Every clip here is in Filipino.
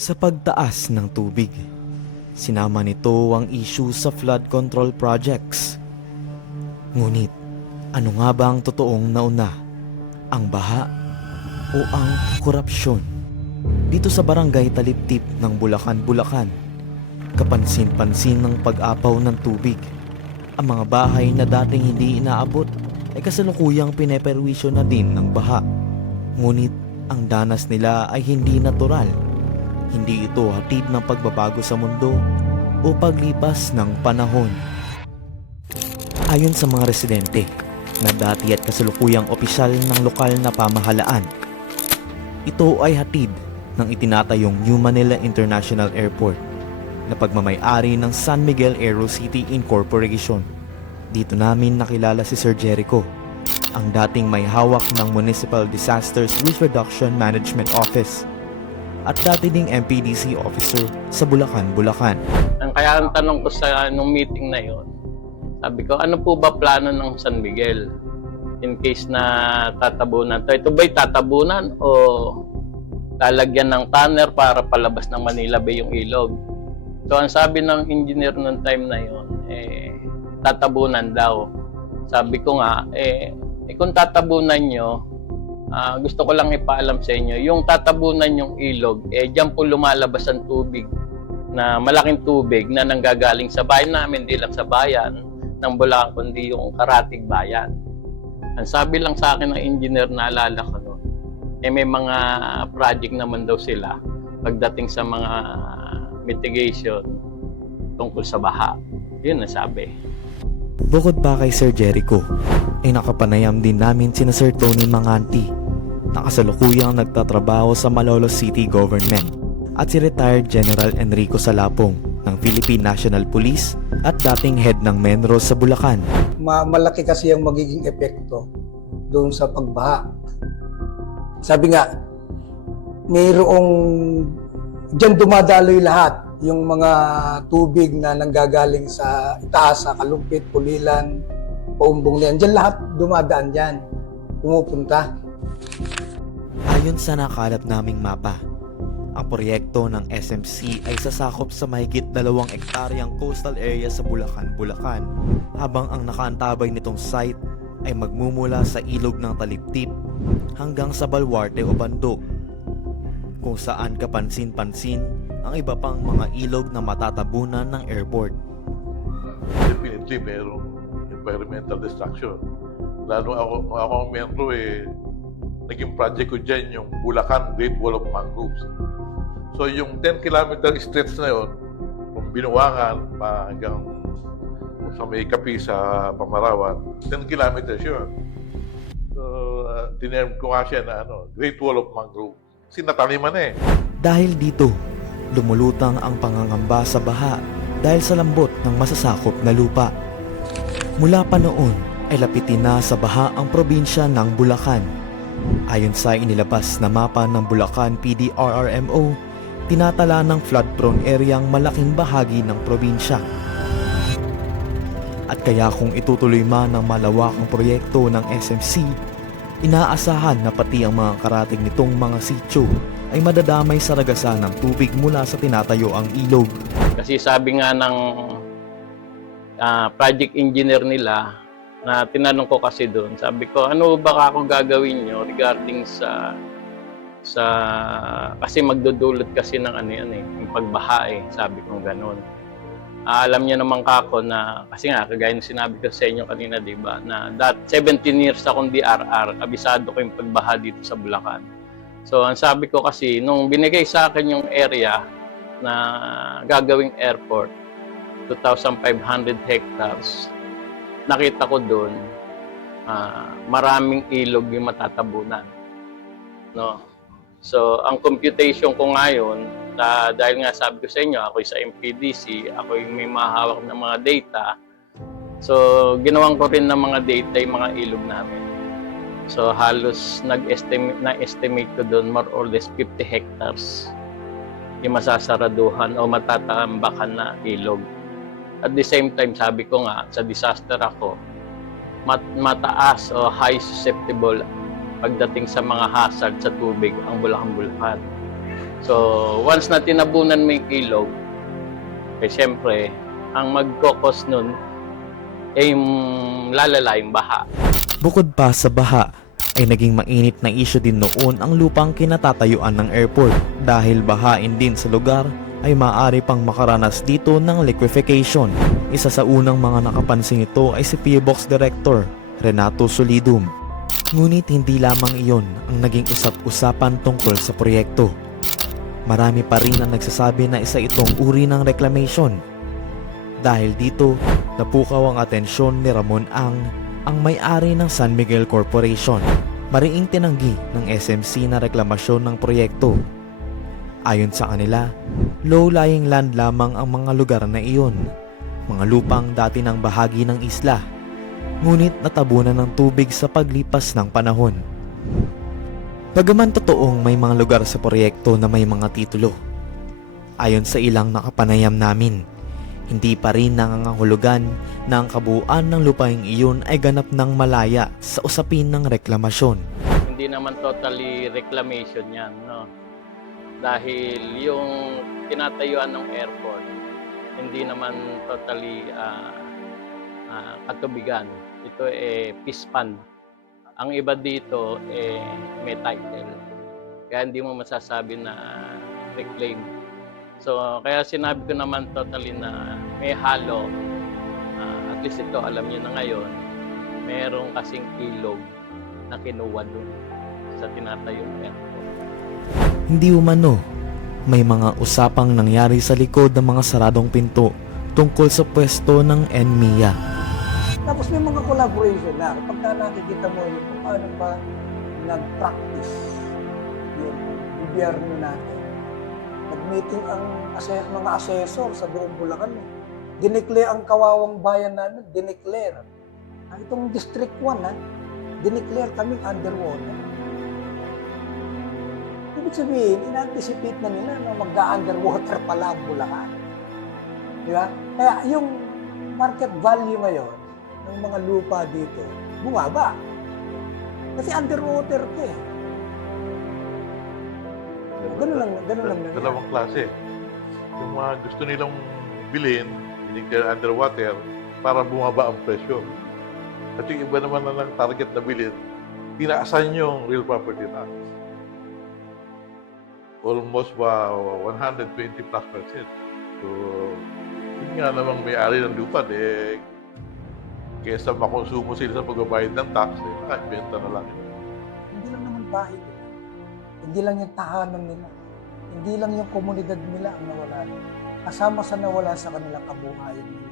Sa pagtaas ng tubig, sinama nito ang issue sa flood control projects. Ngunit, ano nga ba ang totoong nauna? Ang baha o ang korupsyon? Dito sa barangay Taliptip ng Bulacan, Bulacan, kapansin-pansin ng pag-apaw ng tubig. Ang mga bahay na dating hindi inaabot ay kasalukuyang pineperwisyo na din ng baha. Ngunit ang danas nila ay hindi natural. Hindi ito hatid ng pagbabago sa mundo o paglipas ng panahon. Ayon sa mga residente na dati at kasalukuyang opisyal ng lokal na pamahalaan, ito ay hatid ng itinatayong New Manila International Airport na pagmamayari ng San Miguel Aero City Incorporation. Dito namin nakilala si Sir Jericho, ang dating may hawak ng Municipal Disasters Risk Reduction Management Office at dati ding MPDC officer sa Bulacan, Bulacan. Ang kaya ang tanong ko sa nung meeting na yon, sabi ko, ano po ba plano ng San Miguel? In case na tatabunan to. Ito ba'y tatabunan o lalagyan ng tanner para palabas ng Manila Bay yung ilog? So ang sabi ng engineer noong time na yon, eh, tatabunan daw. Sabi ko nga, eh, eh kung tatabunan nyo, ah, gusto ko lang ipaalam sa inyo, yung tatabunan yung ilog, eh diyan po lumalabas ang tubig na malaking tubig na nanggagaling sa bayan namin, di lang sa bayan ng Bulacan, kundi yung karatig bayan. Ang sabi lang sa akin ng engineer na alala ko noon, eh may mga project naman daw sila pagdating sa mga mitigation tungkol sa baha. Yun ang sabi. Bukod pa kay Sir Jericho, ay nakapanayam din namin sina Sir Tony Manganti na kasalukuyang nagtatrabaho sa Malolos City Government at si retired General Enrico Salapong ng Philippine National Police at dating head ng Menro sa Bulacan. ma- malaki kasi ang magiging epekto doon sa pagbaha. Sabi nga, mayroong diyan dumadaloy lahat yung mga tubig na nanggagaling sa itaas, sa kalumpit, pulilan, paumbong na yan. Diyan lahat dumadaan dyan, pumupunta. Ayon sa nakalap naming mapa, ang proyekto ng SMC ay sasakop sa mahigit dalawang ektaryang coastal area sa Bulacan, Bulacan, habang ang nakaantabay nitong site ay magmumula sa ilog ng Taliptip hanggang sa Balwarte o Bandog, kung saan kapansin-pansin ang iba pang mga ilog na matatabunan ng airport. definitely mayroong environmental destruction. Lalo ako, ako ang membro eh, naging project ko dyan yung Bulacan Great Wall of Mangroves. So yung 10 kilometer stretch na yon, kung binuwangan pa hanggang sa may kapi sa Pamarawan, 10 kilometers yun. So, uh, tinerm ko nga siya na ano, Great Wall of Mangrove. Kasi nataniman eh. Dahil dito, lumulutang ang pangangamba sa baha dahil sa lambot ng masasakop na lupa. Mula pa noon ay lapitin na sa baha ang probinsya ng Bulacan. Ayon sa inilabas na mapa ng Bulacan PDRRMO, tinatala ng flood-prone area ang malaking bahagi ng probinsya. At kaya kung itutuloy man ang malawakang proyekto ng SMC, inaasahan na pati ang mga karating nitong mga sityo ay madadamay sa ragasan ng tubig mula sa tinatayo ang ilog. Kasi sabi nga ng ah, project engineer nila, na tinanong ko kasi doon, sabi ko, ano ba ako gagawin nyo regarding sa sa kasi magdudulot kasi ng ano yan eh, yung pagbaha eh, sabi ko gano'n. Ah, alam niyo naman kako na kasi nga kagaya ng sinabi ko sa inyo kanina, 'di ba, na that 17 years akong DRR, kabisado ko yung pagbaha dito sa Bulacan. So, ang sabi ko kasi nung binigay sa akin yung area na gagawing airport, 2,500 hectares, nakita ko doon ah, maraming ilog yung matatabunan. No? So, ang computation ko ngayon, na, dahil nga sabi ko sa inyo, ako sa MPDC, ako yung may mahawak ng mga data, so ginawan ko rin ng mga data yung mga ilog namin. So halos nag-estimate na estimate ko doon more or less 50 hectares yung masasaraduhan o matatambakan na ilog. At the same time, sabi ko nga, sa disaster ako, mat mataas o high susceptible pagdating sa mga hazard sa tubig ang Bulacan-Bulacan. So, once na tinabunan mo yung ilog, eh syempre, ang magkokos nun, eh yung lalala yung baha. Bukod pa sa baha, ay naging mainit na isyo din noon ang lupang kinatatayuan ng airport dahil bahain din sa lugar ay maaari pang makaranas dito ng liquefaction. Isa sa unang mga nakapansin ito ay si PO Box Director Renato Solidum. Ngunit hindi lamang iyon ang naging usap-usapan tungkol sa proyekto. Marami pa rin ang nagsasabi na isa itong uri ng reclamation. Dahil dito, napukaw ang atensyon ni Ramon Ang ang may-ari ng San Miguel Corporation. Mariing tinanggi ng SMC na reklamasyon ng proyekto. Ayon sa kanila, low-lying land lamang ang mga lugar na iyon. Mga lupang dati ng bahagi ng isla. Ngunit natabunan ng tubig sa paglipas ng panahon. Bagaman totoong may mga lugar sa proyekto na may mga titulo. Ayon sa ilang nakapanayam namin, hindi pa rin nangangahulugan na ang kabuuan ng lupaing iyon ay ganap ng malaya sa usapin ng reklamasyon. Hindi naman totally reclamation yan, no? Dahil yung tinatayuan ng airport, hindi naman totally ah, ah, katubigan. Ito eh fund. Ang iba dito eh may title. Kaya hindi mo masasabi na reclaim. So kaya sinabi ko naman totally na may halo. Ah, at least ito alam niyo na ngayon, merong kasing ilog na kinuha dun sa tinatayong airport. Hindi umano, may mga usapang nangyari sa likod ng mga saradong pinto tungkol sa pwesto ng NMIA. Tapos may mga collaboration na. Kapag ka nakikita mo yung paano ba nag-practice yung gobyerno natin. Nag-meeting ang ase- mga assessor sa buong Bulacan. Dineclare ang kawawang bayan namin, dineclare. Ah, itong District 1, ha, kaming underwater. Ibig sabihin, in-anticipate na nila na mag-underwater pala ang Bulacan. Di ba? Kaya yung market value ngayon ng mga lupa dito, bumaba. Kasi underwater ka eh. Ganun lang, ganun lang. Dalawang klase. Yung mga gusto nilang bilhin, dinigyan underwater para bumaba ang presyo. At yung iba naman na ng target na bilhin, tinaasan yung real property tax. Almost ba 120 plus percent. So, yun nga namang may-ari ng lupa, eh, kesa makonsumo sila sa pagbabayad ng tax, eh, nakabenta na lang. Hindi lang naman bahay nila. Hindi lang yung tahanan nila. Hindi lang yung komunidad nila ang nawala. Kasama sa nawala sa kanilang kabuhayan nila.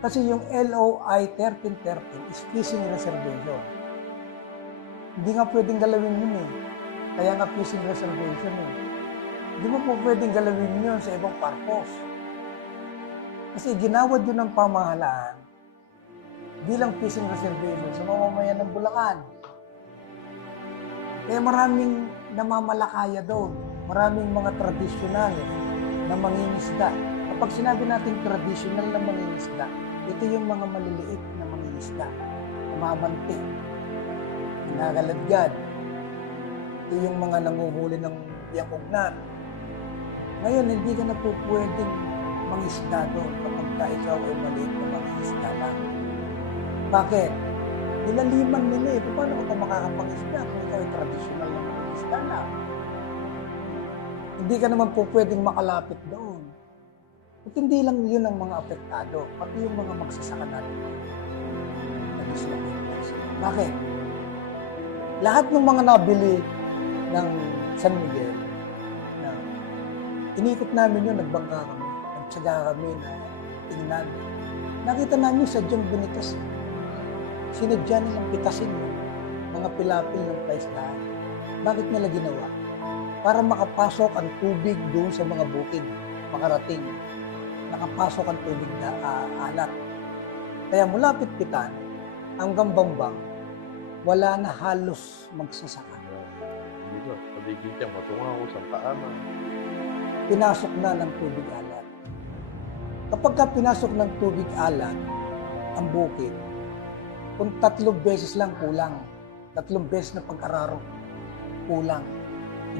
Kasi yung LOI 1313 is fishing reservation. Hindi nga pwedeng galawin yun eh. Kaya nga fishing reservation eh. Hindi mo po pwedeng galawin yun sa ibang purpose. Kasi ginawad yun ng pamahalaan bilang fishing reservation sa mamamayan ng Bulacan. Kaya maraming namamalakaya doon. Maraming mga tradisyonal na mangingisda. Kapag sinabi natin tradisyonal na mangingisda, ito yung mga maliliit na mangingisda. Kumamanti, nagaladgad. Ito yung mga nanguhuli ng yakugnan. Ngayon, hindi ka na po pwedeng mangisda doon kapag ka ikaw ay maliit na mangingisda lang. Bakit? Nilaliman nila eh. Paano ka makakapangisda kung ikaw ay tradisyonal na mangingisda lang? Hindi ka naman po pwedeng makalapit doon. At hindi lang yun ang mga apektado, pati yung mga magsasaka natin. Bakit? Lahat ng mga nabili ng San Miguel, inikot namin yun, nagbangka kami, nagtsaga kami na tingnan. Nakita namin sadyang binitas. Sinadya nilang pitasin yung mga pilapil ng paislahan. Bakit nila ginawa? Para makapasok ang tubig doon sa mga bukid, makarating. Nakapasok ang tubig na ah, alat. Kaya mula pitpitan hanggang bambang, wala na halos magsasaka. Ba? Paligid niya, matungaw, sangkaanan. Pinasok na ng tubig alat. Kapag ka pinasok ng tubig alat, ang bukid, kung tatlong beses lang kulang, tatlong beses na pag-araro, kulang.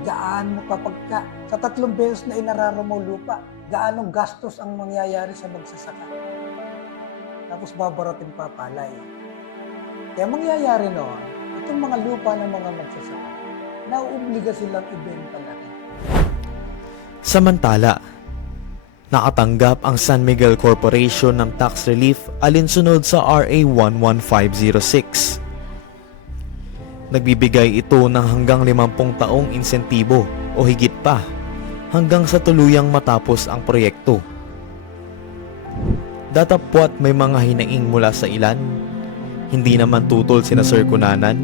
gaano kapag ka, sa tatlong beses na inararo mo lupa, gaano gastos ang mangyayari sa magsasaka. Tapos babarating pa palay. Kaya mangyayari noon, itong mga lupa ng mga magsasaka, nauobliga silang ibenta na. Samantala, nakatanggap ang San Miguel Corporation ng tax relief alinsunod sa RA 11506. Nagbibigay ito ng hanggang 50 taong insentibo o higit pa hanggang sa tuluyang matapos ang proyekto. Datapwat may mga hinaing mula sa ilan, hindi naman tutol sina Sir Kunanan,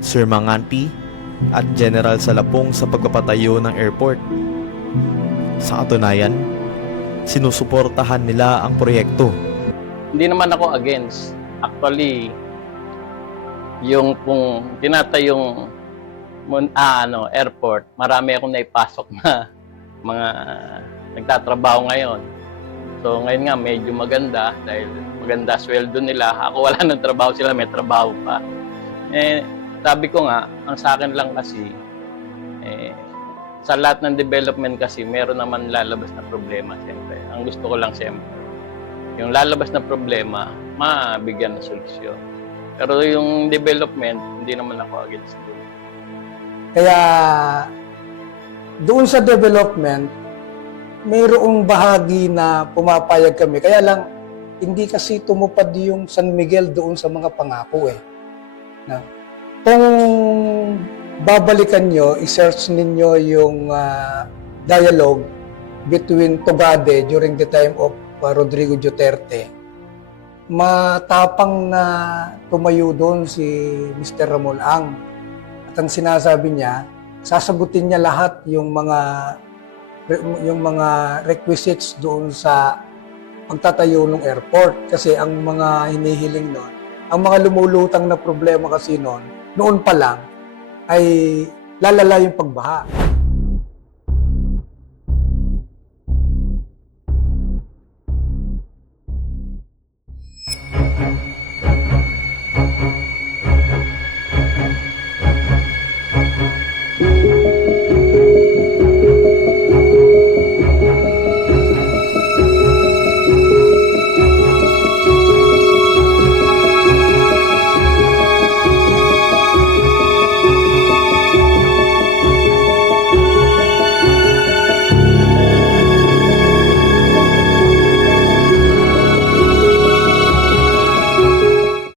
Sir Manganti, at General Salapong sa pagpapatayo ng airport. Sa katunayan, sinusuportahan nila ang proyekto. Hindi naman ako against. Actually, yung kung tinatayong ah, ano, airport, marami akong naipasok na mga nagtatrabaho ngayon. So ngayon nga medyo maganda dahil maganda sweldo nila. Ako wala ng trabaho sila, may trabaho pa. Eh, sabi ko nga, ang sa akin lang kasi, eh, sa lahat ng development kasi, meron naman lalabas na problema siyempre. Ang gusto ko lang siyempre, yung lalabas na problema, mabigyan ng solusyon. Pero yung development, hindi naman ako against it. Kaya doon sa development, mayroong bahagi na pumapayag kami. Kaya lang, hindi kasi tumupad yung San Miguel doon sa mga pangako eh. Na, kung babalikan nyo, i-search ninyo yung ah, dialogue between Tugade during the time of ah, Rodrigo Duterte, matapang na tumayo doon si Mr. Ramon Ang. At ang sinasabi niya, sasagutin niya lahat yung mga yung mga requisites doon sa pagtatayo ng airport kasi ang mga hinihiling noon, ang mga lumulutang na problema kasi noon, noon pa lang ay lalala yung pagbaha.